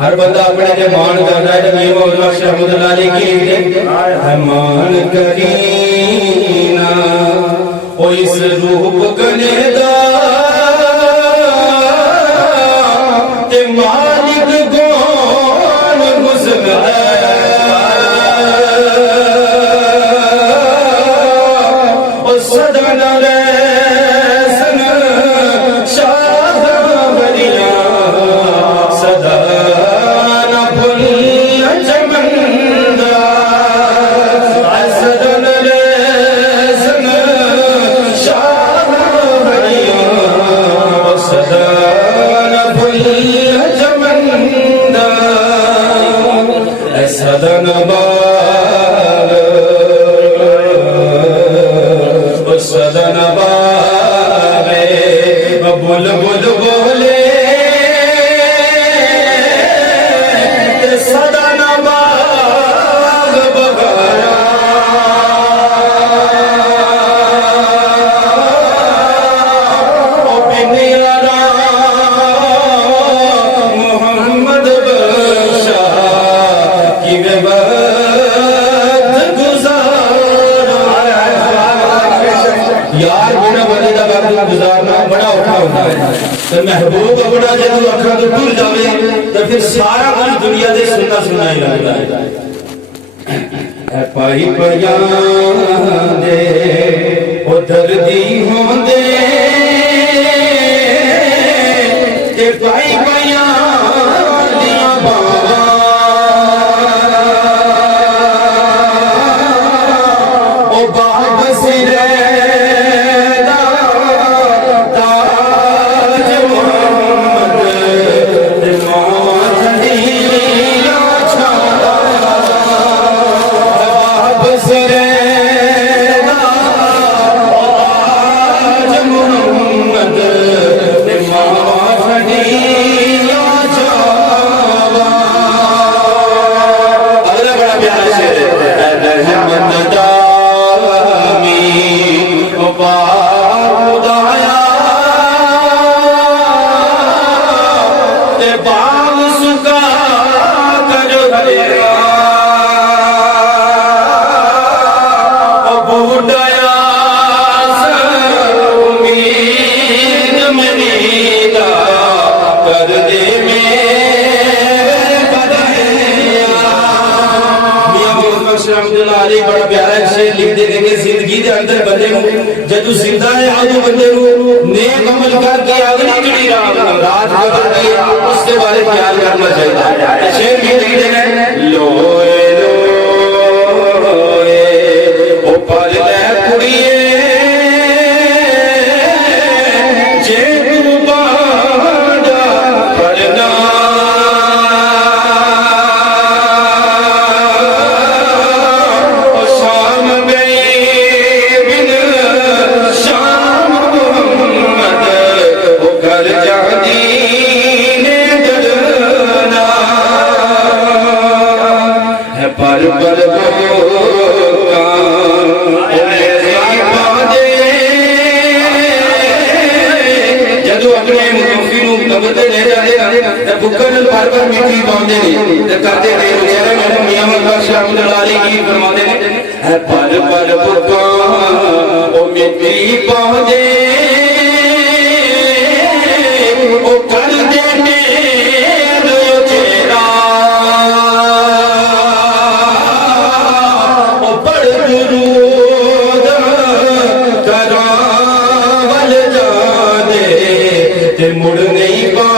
हर बंदा अपने जे मान करना है तो ये मौला शहमुदुल्लाह की है मान करीना ओ इस रूप कनेदा ते मालिक कौन मुस्लिम ओ सदन रे सन शाह बलिया सदा सदन बाग सदन बागे बुल बुल बोले सदन बाग बगाया मोहम्मद यार बिना बंदे का वक्त गुजारना बड़ा औखा होता है तो महबूब अपना जब अखा तो टूट जावे तो फिर सारा कुछ दुनिया से सुनना सुनना ही लगता है पाई पयां दे ओ दर्दी होंदे ते पाई पयां दियां बावां ओ बाप सिरे बड़ा प्यारा शेर लिख दे कि जिंदगी के अंदर बंदे जदू जिंदा है आदू बंदे नेक अमल करके अगली जड़ी रात गुजर गई उसके बारे में ख्याल करना चाहिए। शेर ये लिख दे लोए लोए ओ पल ले कुड़िए जे तू बाड़ा पढ़ना मिट्टी पाते करते मियां की फरमाते हैं पल पल ओ मिट्टी पाते ओ कर देने चेहरा ओ बड़ दुरूद करा वल जाने ते मुड़ नहीं पा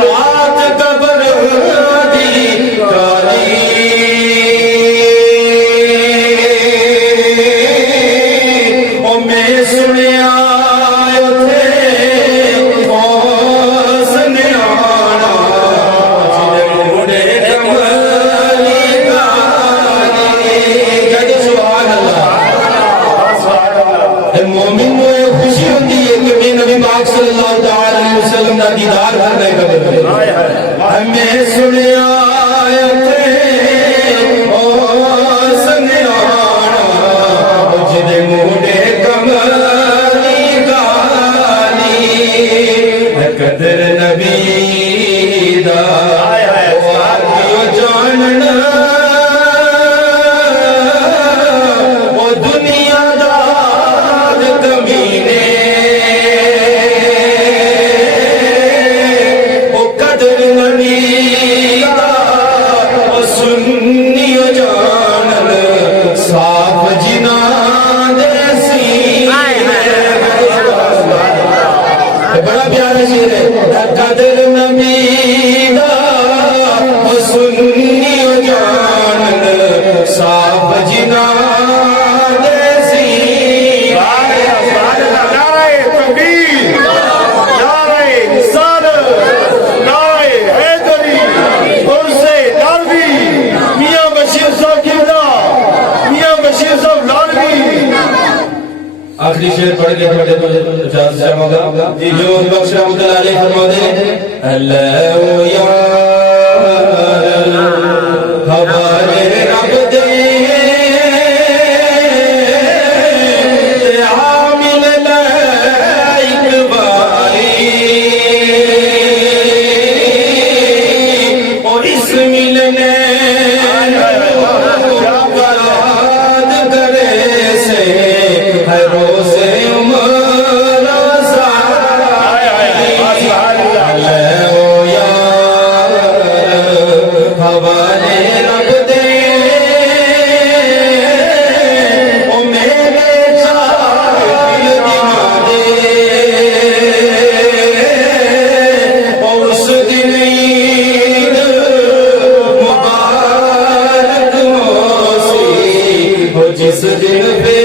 रात कबर पढ़ के थोड़े इजाजत चाहूंगा जी जो बख्श रहमतुल्लाह अलैहि फरमाते अल्लाह या हवाले रब दे आमिल लाइक बारी और इस मिलने बराद करे से हर रोज़े हवाले रब दे ओ मेरे चाल दे ओ उस दिन ईद मुबारक हो सी हो जिस दिन पे